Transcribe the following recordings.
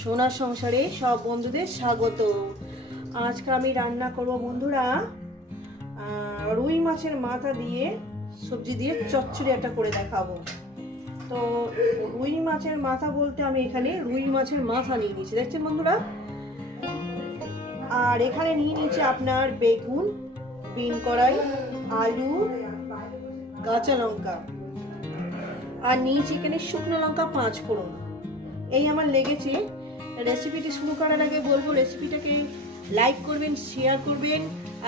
সোনার সংসারে সব বন্ধুদের স্বাগত। আজকে আমি রান্না করব বন্ধুরা রুই মাছের মাথা দিয়ে সবজি দিয়ে চচ্চড়ি একটা করে দেখাবো। তো রুই মাছের মাথা বলতে আমি এখানে রুই মাছের মাথা নিয়ে নিয়েছি, দেখছেন বন্ধুরা? আর এখানে নিয়ে নিয়েছি আপনার বেগুন, বিন কড়াই, আলু, কাঁচা লঙ্কা। আর নিয়েছি এখানে শুকনো লঙ্কা পাঁচ ফোড়ন। এই আমার লেগেছে রেসিপিটি শুরু করার আগে বলব রেসিপিটাকে লাইক করবেন শেয়ার করবেন।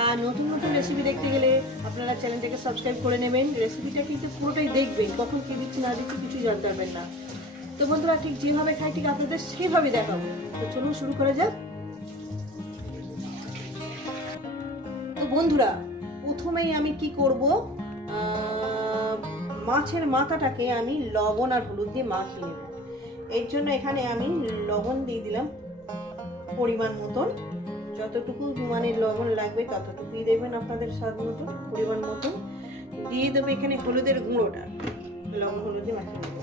আর নতুন নতুন রেসিপি দেখতে গেলে আপনারা চ্যানেলটাকে সাবস্ক্রাইব করে নেবেন। রেসিপিটা কিন্তু পুরোটাই দেখবেন, কখন কী দিচ্ছি, না দিচ্ছি কিছু জানতে পারবেন না। তো বন্ধুরা, ঠিক যেভাবে খাই, ঠিক আপনাদের সেভাবে দেখাবো। তো চলুন শুরু করা যাক। তো বন্ধুরা, প্রথমেই আমি কি করব? মাছের মাথাটাকে আমি লবণ আর হলুদ দিয়ে মাখিয়ে নেব। এর জন্য এখানে আমি লবণ দিয়ে দিলাম পরিমাণ মতন। যতটুকু মানে লবণ লাগবে ততটুকুই দেবেন আপনাদের স্বাদ মতন পরিমাণ মতন। দিয়ে দেবো এখানে হলুদের গুঁড়োটা। লবণ, হলুদ মাখিয়ে নেব।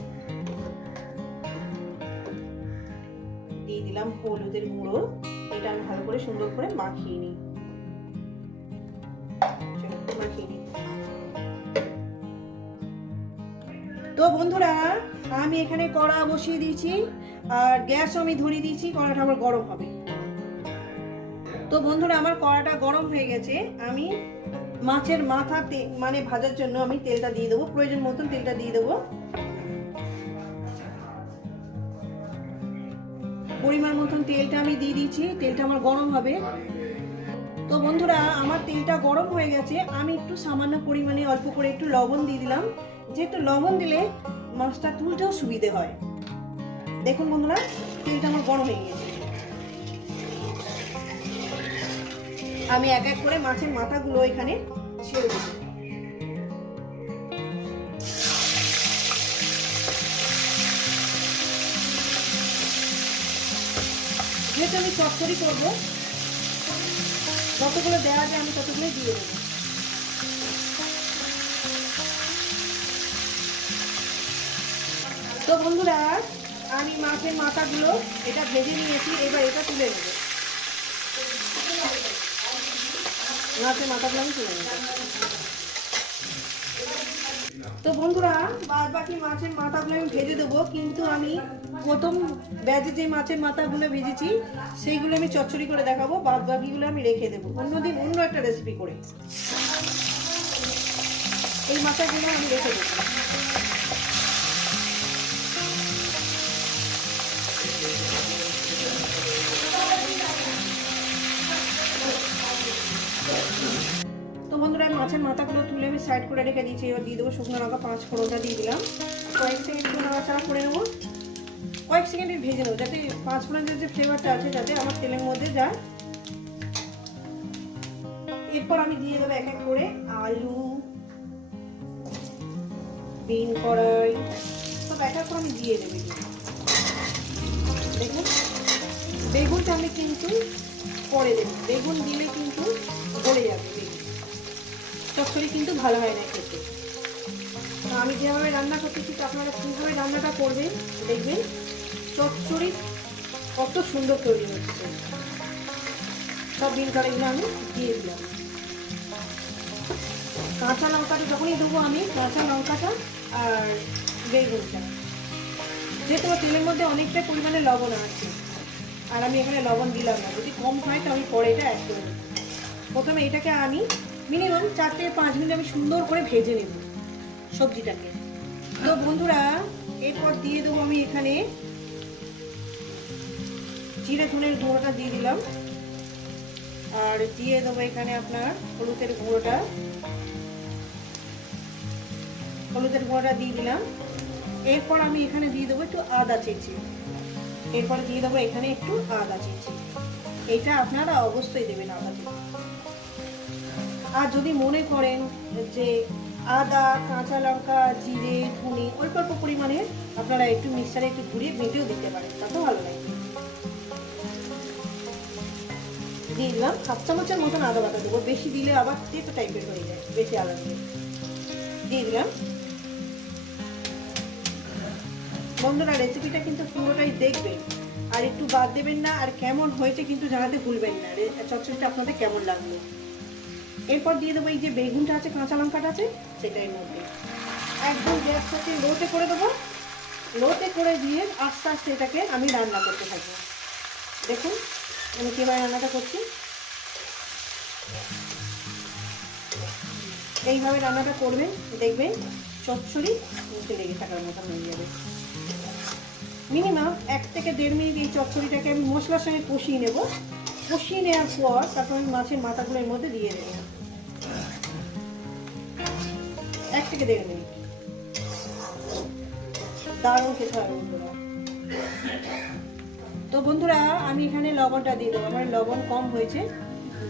দিয়ে দিলাম হলুদের গুঁড়ো। এটা আমি ভালো করে সুন্দর করে মাখিয়ে নিই। তো বন্ধুরা, আমি এখানে কড়া বসিয়ে দিয়েছি, আর গ্যাস আমি ধরিয়ে দিয়েছি, কড়াটা আমার গরম হবে। তো বন্ধুরা, আমার কড়াটা গরম হয়ে গেছে। আমি মাছের মাথা মানে ভাজার জন্য আমি তেলটা দিয়ে দেবো, প্রয়োজন মতন তেলটা দিয়ে দেবো। পরিমাণ মতন তেলটা আমি দিয়ে দিয়েছি, তেলটা আমার গরম হবে। তো বন্ধুরা, আমার তেলটা গরম হয়ে গেছে, আমি একটু সামান্য পরিমাণে অল্প করে একটু লবণ দিয়ে দিলাম। যেহেতু লবণ দিলে মাছটা তুলতেও সুবিধে হয়। দেখুন বন্ধুরা, তেলটা আমার গরম হয়ে গেছে আমি এক এক করে মাছের মাথাগুলো এখানে ছেড়ে দেবো যেহেতু আমি চচ্চড়ি করব, যতগুলো দেওয়া যায় আমি ততগুলোই দিয়ে দেবো। তো বন্ধুরা, আমি মাছের মাথাগুলো এটা ভেজে নিয়েছি, এবার এটা তুলে নেব। মাছের মাথাগুলো আমি তুলে তো বন্ধুরা বাদ বাকি মাছের মাথাগুলো আমি ভেজে দেবো, কিন্তু আমি প্রথম ব্যাজে যে মাছের মাথাগুলো ভেজেছি, সেইগুলো আমি চচ্চড়ি করে দেখাবো বাদ বাকিগুলো আমি রেখে দেবো। অন্যদিন অন্য একটা রেসিপি করে। এই মাথাগুলো আমি রেখে দেবো। মাছের মাথাগুলো তুলে আমি সাইড করে রেখে দিয়েছি। এবার দিয়ে দেবো শুকনো লঙ্কা, পাঁচ ফোড়নটা দিয়ে দিলাম। কয়েক সেকেন্ড একটু নাড়াচাড়া করে নেব। কয়েক সেকেন্ড ভেজে নেব, যাতে পাঁচ ফোড়নের যে ফ্লেভারটা আছে, যাতে আমার তেলের মধ্যে যায় এরপর আমি দিয়ে দেবো এক এক করে আলু বিন কড়াই। সব এক এক করে আমি দিয়ে দেবো। দেখুন, বেগুনটা আমি কিন্তু পরে দেবো। বেগুন দিলে কিন্তু গলে যাবে। চচ্চড়ি কিন্তু ভালো হয় না খেতে। তো আমি যেভাবে রান্না করতেছি তো আপনারা কীভাবে রান্নাটা করবেন দেখবেন চচ্চড়ি কত সুন্দর তৈরি হচ্ছে। সব বিন কারিগুলো আমি দিয়ে দিলাম। কাঁচা লঙ্কাটা যখনই দেবো আমি, কাঁচা লঙ্কাটা আর বেগুনটা। যেহেতু তেলের মধ্যে অনেকটা পরিমাণে লবণ আছে। আর আমি এখানে লবণ দিলাম না, যদি কম হয় তো আমি পরে এটা অ্যাড করে প্রথমে এটাকে আমি মিনিমাম চার থেকে পাঁচ মিনিট আমি সুন্দর করে ভেজে নেব সবজিটাকে। তো বন্ধুরা, এরপর দিয়ে দেবো আমি এখানে জিরে ধনের গুঁড়োটা দিয়ে দিলাম। আর দিয়ে দেবো এখানে আপনার হলুদের গুঁড়োটা। হলুদের গুঁড়োটা দিয়ে দিলাম। এরপর আমি এখানে দিয়ে দেবো একটু আদা চেঁচে। এরপর দিয়ে দেবো এখানে একটু আদা চেঁচে। এটা আপনারা অবশ্যই দেবেন আদা চেঁচে। আর যদি মনে করেন যে আদা, কাঁচা লঙ্কা, জিরে, ধনে, অল্প অল্প পরিমাণে আপনারা একটু মিক্সারে একটু ঘুরিয়ে বেটেও দিতে পারেন, তাতেও ভালো লাগে। দিয়ে দিলাম হাফ চামচের মতন আদা বাটা দেবো, বেশি দিলে আবার তেতো টাইপের হয়ে যায়, বেশি আদা দিলে দিয়ে দিলাম। বন্ধুরা রেসিপিটা কিন্তু পুরোটাই দেখবেন, আর একটু বাদ দেবেন না, আর কেমন হয়েছে কিন্তু জানাতে ভুলবেন না চচ্চড়িটা আপনাদের কেমন লাগল? এরপর দিয়ে দেবো এই যে বেগুনটা আছে, কাঁচা লঙ্কাটা আছে সেটা এর মধ্যে। একদম গ্যাসটাকে লোতে করে দেবো। লোতে করে দিয়ে আস্তে আস্তে এটাকে আমি রান্না করতে থাকব। দেখুন, আমি কীভাবে রান্নাটা করছি। এইভাবে রান্নাটা করবেন, দেখবেন চচ্চড়ি মুখে লেগে থাকার মতো হয়ে যাবে। মিনিমাম এক থেকে দেড় মিনিট এই চচ্চড়িটাকে আমি মশলার সঙ্গে কষিয়ে নেব। কষিয়ে নেওয়ার পর তারপর আমি মাছের মাথাগুলো এর মধ্যে দিয়ে দেবো। এক থেকে দেড় মিনিট। দারুণ খেতে হবে বন্ধুরা। তো বন্ধুরা, আমি এখানে লবণটা দিয়ে দেবো। আমার লবণ কম হয়েছে,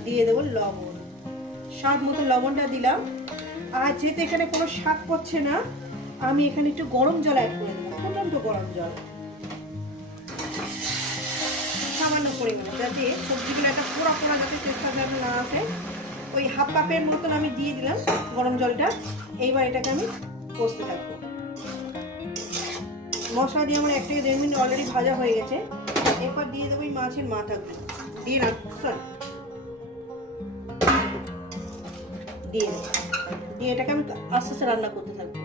দিয়ে দেবো লবণ। স্বাদ মতো লবণটা দিলাম। আর যেহেতু এখানে কোনো শাক করছে না, আমি এখানে একটু গরম জল অ্যাড করে দেবো। ফুটন্ত গরম জল। যাতে সবজিগুলো একটা পোড়া পোড়া যাতে চেষ্টা যাতে না আসে। ওই হাফ কাপের মতন আমি দিয়ে দিলাম গরম জলটা। এইবার এটাকে আমি কষতে থাকব। মশলা দিয়ে আমার এক থেকে দেড় মিনিট অলরেডি ভাজা হয়ে গেছে। এরপর দিয়ে দেবো এই মাছের মাথাগুলো। দিয়ে না, sorry। দিয়ে দিয়ে এটাকে আমি আস্তে আস্তে রান্না করতে থাকব।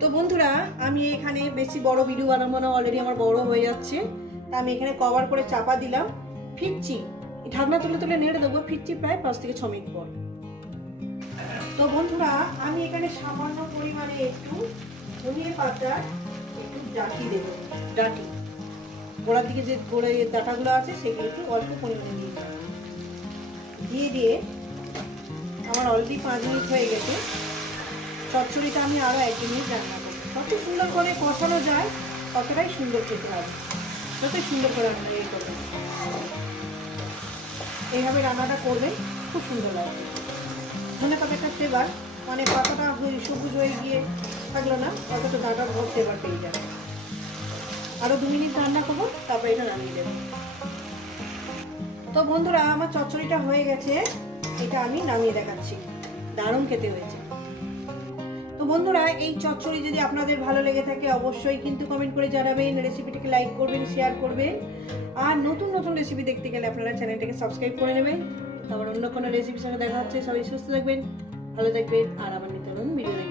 তো বন্ধুরা, আমি এখানে বেশি বড় ভিডিও বানাবো না অলরেডি আমার বড় হয়ে যাচ্ছে। তা আমি এখানে কভার করে চাপা দিলাম। ফিরছি। ঢাকনা তুলে তুলে নেড়ে দেবো। ফিরছি প্রায় পাঁচ থেকে ছ মিনিট পর। তো বন্ধুরা, আমি এখানে সামান্য পরিমাণে একটু ধনিয়ে পাতার একটু ডাটি দেবো। ডাটি। গোড়ার দিকে যে গোড়ে ডাটাগুলো আছে, সেগুলো একটু অল্প পরিমাণে দিয়ে। দিয়ে দিয়ে আমার অলরেডি পাঁচ মিনিট হয়ে গেছে। চচ্চড়িটা আমি আরও এক মিনিট রান্না করব। যত সুন্দর করে কষানো যায়, ততটাই সুন্দর খেতে হবে। যতই সুন্দর করে রান্না এই করবেন এইভাবে রান্নাটা করবেন খুব সুন্দর লাগবে ধনে পাতাটা ফ্লেভার মানে পাতাটা সবুজ হয়ে গিয়ে থাকল না অতটা ডাটা ভর ফ্লেভার পেয়ে যাবে। আরও দু মিনিট রান্না করব, তারপরে এটা নামিয়ে দেবো তো বন্ধুরা, আমার চচ্চড়িটা হয়ে গেছে। এটা আমি নামিয়ে দেখাচ্ছি। দারুণ খেতে হয়েছে। বন্ধুরা, এই চচ্চড়ি যদি আপনাদের ভালো লেগে থাকে, অবশ্যই কিন্তু কমেন্ট করে জানাবেন রেসিপিটিকে লাইক করবেন শেয়ার করবেন। আর নতুন নতুন রেসিপি দেখতে গেলে আপনারা চ্যানেলটাকে সাবস্ক্রাইব করে নেবেন। তারপর অন্য কোনো রেসিপির সঙ্গে দেখা হচ্ছে, সবাই সুস্থ থাকবেন, ভালো থাকবেন, আর আমার নতুন ভিডিও